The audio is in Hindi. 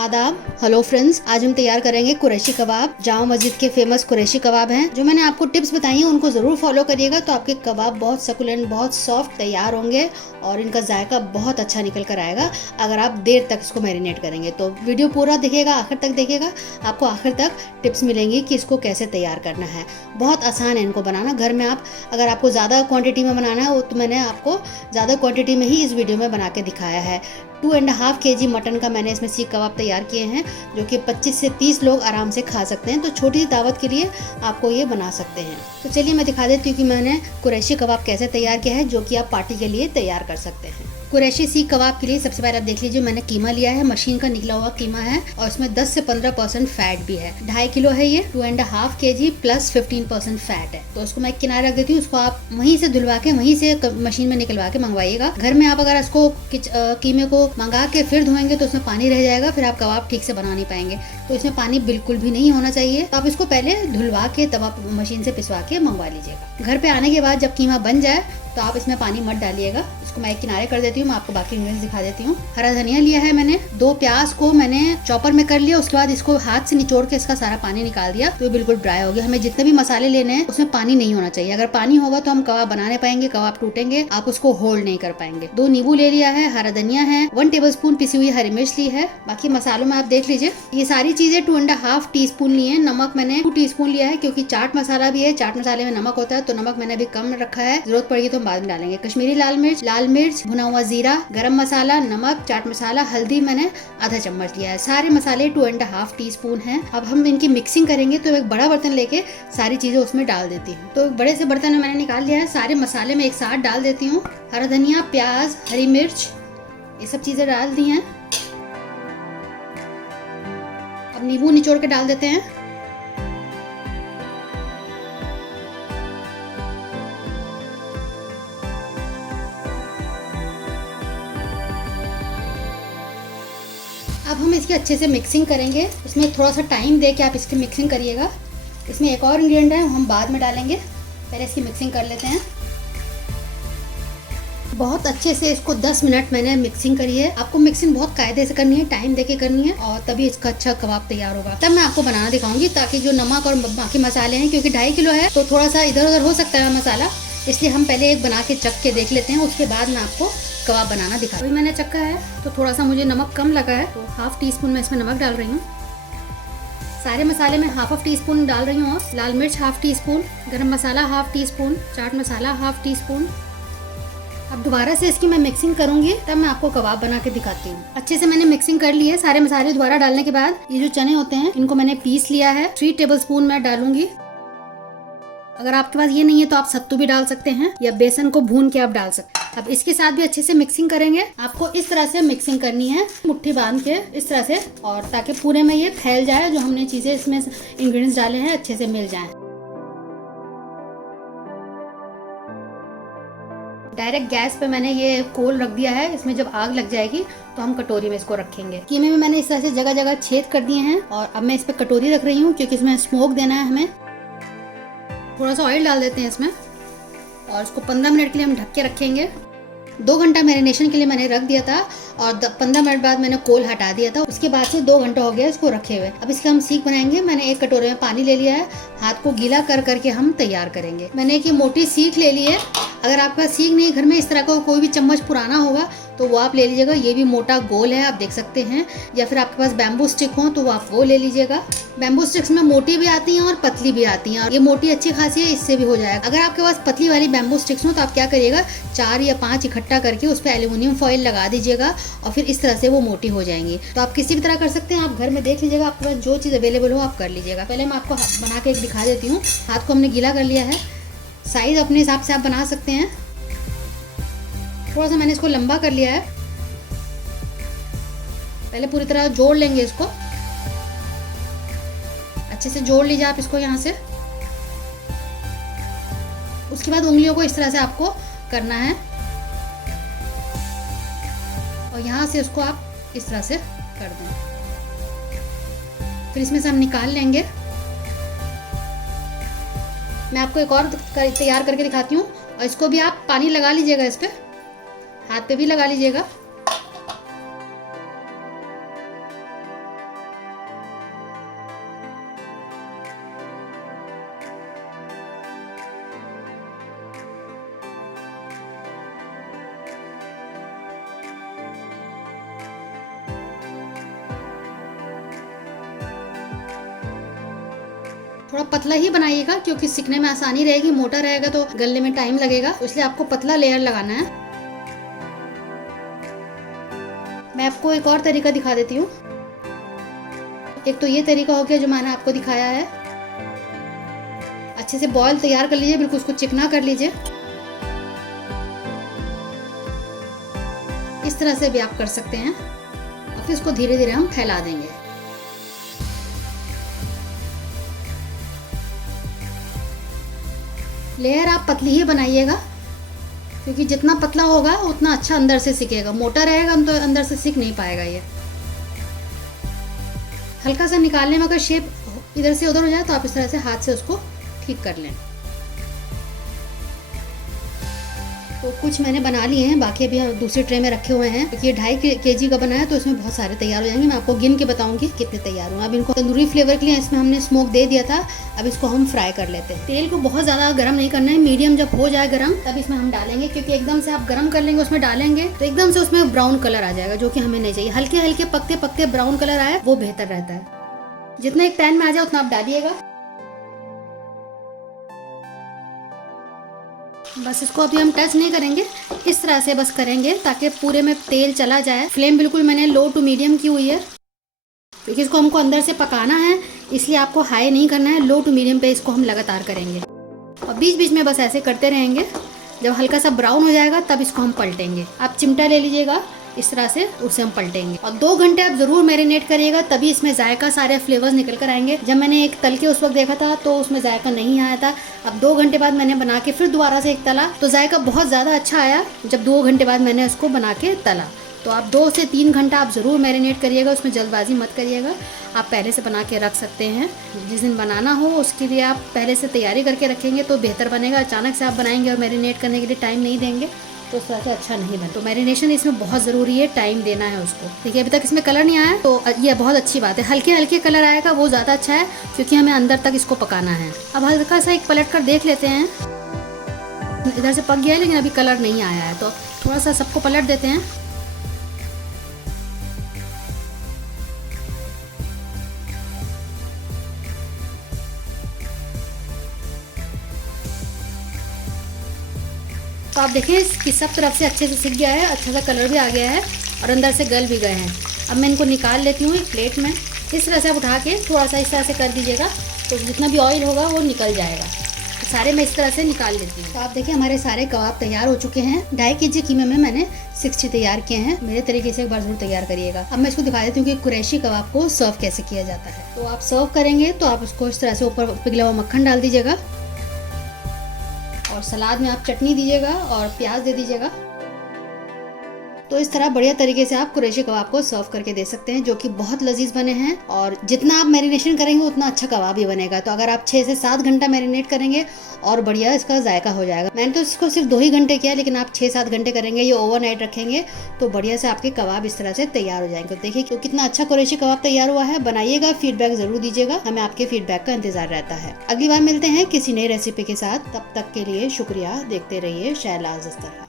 आदाब। हेलो फ्रेंड्स, आज हम तैयार करेंगे कुरैशी कबाब। जामा मस्जिद के फेमस कुरैशी कबाब हैं। जो मैंने आपको टिप्स बताई हैं उनको जरूर फॉलो करिएगा, तो आपके कबाब बहुत सकुलेंट, बहुत सॉफ्ट तैयार होंगे और इनका जायका बहुत अच्छा निकल कर आएगा अगर आप देर तक इसको मैरिनेट करेंगे। तो वीडियो पूरा देखिएगा, आखिर तक देखिएगा, आपको आखिर तक टिप्स मिलेंगी कि इसको कैसे तैयार करना है। बहुत आसान है इनको बनाना। घर में आप अगर आपको ज़्यादा क्वांटिटी में बनाना है तो मैंने आपको ज़्यादा क्वांटिटी में ही इस वीडियो में बना के दिखाया है। 2.5 kg मटन का मैंने इसमें सीख कबाब तैयार किए हैं, जो कि 25 से 30 लोग आराम से खा सकते हैं। तो छोटी सी दावत के लिए आपको ये बना सकते हैं। तो चलिए मैं दिखा देती हूँ कि मैंने कुरैशी कबाब कैसे तैयार किया है, जो कि आप पार्टी के लिए तैयार कर सकते हैं। कुरैशी सीख कबाब के लिए सबसे पहले आप देख लीजिए, मैंने कीमा लिया है, मशीन का निकला हुआ कीमा है और इसमें 10 से 15% फैट भी है। 2.5 किलो है ये। 2.5 kg प्लस 15% फैट है। तो इसको मैं किनारे रख देती हूँ। उसको आप वहीं से धुलवा के वहीं से मशीन में निकलवा के मंगवाइएगा। घर में आप अगर इसको कीमे को मंगा के फिर धोएंगे तो उसमें पानी रह जाएगा, फिर आप कबाब ठीक से बना नहीं पाएंगे। तो इसमें पानी बिल्कुल भी नहीं होना चाहिए। तो आप इसको पहले धुलवा के तब आप मशीन से पिसवा के मंगवा लीजिएगा। घर पे आने के बाद जब कीमा बन जाए तो आप इसमें पानी मत डालिएगा। इसको मैं एक किनारे कर देती हूँ। मैं आपको बाकी इंग्रेडिएंट्स दिखा देती हूँ। हरा धनिया लिया है मैंने, 2 प्याज को मैंने चॉपर में कर लिया। उसके बाद इसको हाथ से निचोड़ के इसका सारा पानी निकाल दिया, तो ये बिल्कुल ड्राई हो गया। हमें जितने भी मसाले लेने हैं उसमें पानी नहीं होना चाहिए। अगर पानी होगा तो हम कबाब बनाने पाएंगे, कबाब टूटेंगे, आप उसको होल्ड नहीं कर पाएंगे। 2 नींबू ले लिया है, हरा धनिया है, 1 टेबलस्पून पिसी हुई हरी मिर्च ली है। बाकी मसालों में आप देख लीजिए, ये सारी चीजें 2.5 टीस्पून ली है। नमक मैंने 2 टीस्पून लिया है, क्योंकि चाट मसाला भी है, चाट मसाले में नमक होता है, तो नमक मैंने अभी कम रखा है। जरूरत पड़ेगी तो हम बाद में डालेंगे। कश्मीरी लाल मिर्च, भुना हुआ जीरा, गरम मसाला, नमक, चाट मसाला, हल्दी मैंने आधा चम्मच लिया है। सारे मसाले 2.5 टीस्पून हैं। अब हम इनकी मिक्सिंग करेंगे, तो एक बड़ा बर्तन लेके सारी चीजें उसमें डाल देती हूँ। तो एक बड़े से बर्तन में मैंने निकाल लिया है। सारे मसाले में एक साथ डाल देती हूँ। हरा धनिया, प्याज, हरी मिर्च, ये सब चीजें डाल दी हैं। अब नींबू निचोड़ के डाल देते हैं। अब हम इसकी अच्छे से मिक्सिंग करेंगे। इसमें थोड़ा सा टाइम दे के आप इसकी मिक्सिंग करिएगा। इसमें एक और इंग्रेडिएंट है, हम बाद में डालेंगे, पहले इसकी मिक्सिंग कर लेते हैं। बहुत अच्छे से इसको 10 मिनट मैंने मिक्सिंग करी है। आपको मिक्सिंग बहुत कायदे से करनी है, टाइम देके करनी है, और तभी इसका अच्छा कबाब तैयार होगा। तब मैं आपको बनाना दिखाऊंगी, ताकि जो नमक और बाकी मसाले हैं, क्योंकि 2.5 किलो है तो थोड़ा सा इधर उधर हो सकता है मसाला, इसलिए हम पहले एक बना के चख के देख लेते हैं, उसके बाद मैं आपको कबाब बनाना दिखा। अभी मैंने चक्का है तो थोड़ा सा मुझे नमक कम लगा है, तो 1/2 टीस्पून मैं इसमें नमक डाल रही हूँ। सारे मसाले में 1/2 टीस्पून डाल रही हूँ। और लाल मिर्च 1/2 टीस्पून, गरम मसाला 1/2 टीस्पून, चाट मसाला 1/2 टीस्पून। अब दोबारा से इसकी मैं मिक्सिंग करूंगी, तब मैं आपको कबाब बना के दिखाती हूँ। अच्छे से मैंने मिक्सिंग कर ली है। सारे मसाले दोबारा डालने के बाद ये जो चने होते हैं इनको मैंने पीस लिया है। 3 टेबलस्पून मैं डालूंगी। अगर आपके पास ये नहीं है तो आप सत्तू भी डाल सकते हैं, या बेसन को भून के आप डाल सकते हैं। अब इसके साथ भी अच्छे से मिक्सिंग करेंगे। आपको इस तरह से मिक्सिंग करनी है, मुट्ठी बांध के इस तरह से, और ताकि पूरे में ये फैल जाए। जो हमने चीजें इसमें इंग्रेडिएंट्स डाले हैं अच्छे से मिल जाएं। डायरेक्ट गैस पे मैंने ये कोल रख दिया है। इसमें जब आग लग जाएगी तो हम कटोरी में इसको रखेंगे। कीमे में मैंने इस तरह से जगह जगह छेद कर दिए हैं, और अब मैं इस पे कटोरी रख रही हूँ, क्योंकि इसमें स्मोक देना है हमें। थोड़ा सा ऑयल डाल देते हैं इसमें, और इसको 15 मिनट के लिए हम ढक के रखेंगे। 2 घंटा मैरिनेशन के लिए मैंने रख दिया था, और 15 मिनट बाद मैंने कोल हटा दिया था। उसके बाद से 2 घंटा हो गया इसको रखे हुए। अब इसके हम सीख बनाएंगे। मैंने एक कटोरे में पानी ले लिया है, हाथ को गीला कर करके हम तैयार करेंगे। मैंने एक ये मोटी सीख ले ली है। अगर आपके पास सीख नहीं, घर में इस तरह का कोई भी चम्मच पुराना होगा तो वो आप ले लीजिएगा। ये भी मोटा गोल है, आप देख सकते हैं। या फिर आपके पास बैम्बू स्टिक हो तो आप वो ले लीजिएगा। बैम्बू स्टिक्स में मोटी भी आती हैं और पतली भी आती हैं, और ये मोटी अच्छी खासी है, इससे भी हो जाएगा। अगर आपके पास पतली वाली बैम्बू स्टिक्स हो तो आप क्या करिएगा, 4 या 5 इकट्ठा करके उस पर एल्यूमिनियम फॉइल लगा दीजिएगा, और फिर इस तरह से वो मोटी हो जाएंगी। तो आप किसी भी तरह कर सकते हैं। आप घर में देख लीजिएगा, आपके पास जो चीज़ अवेलेबल हो आप कर लीजिएगा। पहले मैं आपको बना के दिखा देती हूँ। हाथ को हमने गीला कर लिया है। साइज अपने हिसाब से आप बना सकते हैं। थोड़ा सा मैंने इसको लंबा कर लिया है। पहले पूरी तरह जोड़ लेंगे इसको, अच्छे से जोड़ लीजिए आप इसको यहाँ से। उसके बाद उंगलियों को इस तरह से आपको करना है, और यहाँ से उसको आप इस तरह से कर दें। फिर इसमें से हम निकाल लेंगे। मैं आपको एक और तैयार करके दिखाती हूँ, और इसको भी आप पानी लगा लीजिएगा, इस पे हाथ पे भी लगा लीजिएगा। थोड़ा पतला ही बनाइएगा क्योंकि सिकने में आसानी रहेगी, मोटा रहेगा तो गलने में टाइम लगेगा, इसलिए आपको पतला लेयर लगाना है। मैं आपको एक और तरीका दिखा देती हूँ। एक तो ये तरीका हो गया जो मैंने आपको दिखाया है। अच्छे से बॉयल तैयार कर लीजिए, बिल्कुल उसको चिकना कर लीजिए। इस तरह से भी आप कर सकते हैं और फिर इसको धीरे धीरे हम फैला देंगे। लेयर आप पतली ही बनाइएगा क्योंकि जितना पतला होगा उतना अच्छा अंदर से सिकेगा, मोटा रहेगा तो अंदर से सिक नहीं पाएगा। ये हल्का सा निकालने में अगर शेप इधर से उधर हो जाए तो आप इस तरह से हाथ से उसको ठीक कर लें। तो कुछ मैंने बना लिए हैं, बाकी अभी दूसरी ट्रे में रखे हुए हैं क्योंकि ये 2.5 kg का बना है तो इसमें बहुत सारे तैयार हो जाएंगे। मैं आपको गिन के बताऊंगी कितने तैयार हुए। अब इनको तंदूरी फ्लेवर के लिए इसमें हमने स्मोक दे दिया था, अब इसको हम फ्राई कर लेते हैं। तेल को बहुत ज़्यादा गर्म नहीं करना है, मीडियम जब हो जाए गर्म तब इसमें हम डालेंगे, क्योंकि एकदम से आप गर्म कर लेंगे उसमें डालेंगे तो एकदम से उसमें ब्राउन कलर आ जाएगा, जो कि हमें नहीं चाहिए। हल्के हल्के पकते पकते ब्राउन कलर आए वो बेहतर रहता है। जितना एक पैन में आ जाए उतना आप डालिएगा। बस इसको अभी हम टच नहीं करेंगे, इस तरह से बस करेंगे ताकि पूरे में तेल चला जाए। फ्लेम बिल्कुल मैंने लो टू मीडियम की हुई है क्योंकि इसको हमको अंदर से पकाना है, इसलिए आपको हाई नहीं करना है, लो टू मीडियम पे इसको हम लगातार करेंगे और बीच बीच में बस ऐसे करते रहेंगे। जब हल्का सा ब्राउन हो जाएगा तब इसको हम पलटेंगे। आप चिमटा ले लीजिएगा, इस तरह से उसे हम पलटेंगे और 2 घंटे आप जरूर मैरिनेट करिएगा, तभी इसमें जायका सारे फ्लेवर्स निकल कर आएंगे। जब मैंने एक तल के उस वक्त देखा था तो उसमें जायका नहीं आया था। अब 2 घंटे बाद मैंने बना के फिर दोबारा से एक तला तो जायका बहुत ज़्यादा अच्छा आया जब 2 घंटे बाद मैंने उसको बना के तला। तो आप 2 से 3 घंटा आप ज़रूर मैरिनेट करिएगा, उसमें जल्दबाजी मत करिएगा। आप पहले से बना के रख सकते हैं, जिस दिन बनाना हो उसके लिए आप पहले से तैयारी करके रखेंगे तो बेहतर बनेगा। अचानक से आप बनाएंगे और मैरिनेट करने के लिए टाइम नहीं देंगे तो उस तरह से अच्छा नहीं बने। तो मैरिनेशन इसमें बहुत ज़रूरी है, टाइम देना है उसको। देखिए अभी तक इसमें कलर नहीं आया तो ये बहुत अच्छी बात है। हल्के हल्के कलर आएगा वो ज़्यादा अच्छा है क्योंकि हमें अंदर तक इसको पकाना है। अब हल्का सा एक पलट कर देख लेते हैं, इधर से पक गया है लेकिन अभी कलर नहीं आया है, तो थोड़ा सा सबको पलट देते हैं। तो आप देखें इसकी सब तरफ से अच्छे से सिक गया है, अच्छा सा कलर भी आ गया है और अंदर से गल भी गए हैं। अब मैं इनको निकाल लेती हूँ एक प्लेट में। इस तरह से आप उठा के थोड़ा सा इस तरह से कर दीजिएगा तो जितना भी ऑयल होगा वो निकल जाएगा। तो सारे मैं इस तरह से निकाल लेती हूँ। तो आप देखिए हमारे सारे कबाब तैयार हो चुके हैं। 2.5 kg कीमे में मैंने 60 तैयार किए हैं। मेरे तरीके से एक बार जरूर तैयार करिएगा। अब मैं इसको दिखा देती हूँ कि कुरैशी कबाब को सर्व कैसे किया जाता है। तो आप सर्व करेंगे तो आप उसको इस तरह से ऊपर पिघला हुआ मक्खन डाल दीजिएगा और सलाद में आप चटनी दीजिएगा और प्याज दे दीजिएगा। तो इस तरह बढ़िया तरीके से आप कुरैशी कबाब को सर्व करके दे सकते हैं, जो कि बहुत लजीज बने हैं। और जितना आप मैरिनेशन करेंगे उतना अच्छा कबाब ही बनेगा। तो अगर आप 6 से 7 घंटा मैरिनेट करेंगे और बढ़िया इसका जायका हो जाएगा। मैंने तो इसको सिर्फ 2 ही घंटे किया, लेकिन आप 6-7 घंटे करेंगे, ये ओवरनाइट रखेंगे तो बढ़िया से आपके कबाब इस तरह से तैयार हो जाएंगे। तो देखिए कितना अच्छा कुरैशी कबाब तैयार हुआ है। बनाइएगा, फीडबैक जरूर दीजिएगा, हमें आपके फीडबैक का इंतजार रहता है। अगली बार मिलते हैं किसी नई रेसिपी के साथ, तब तक के लिए शुक्रिया। देखते रहिए शहलाज अख्तर।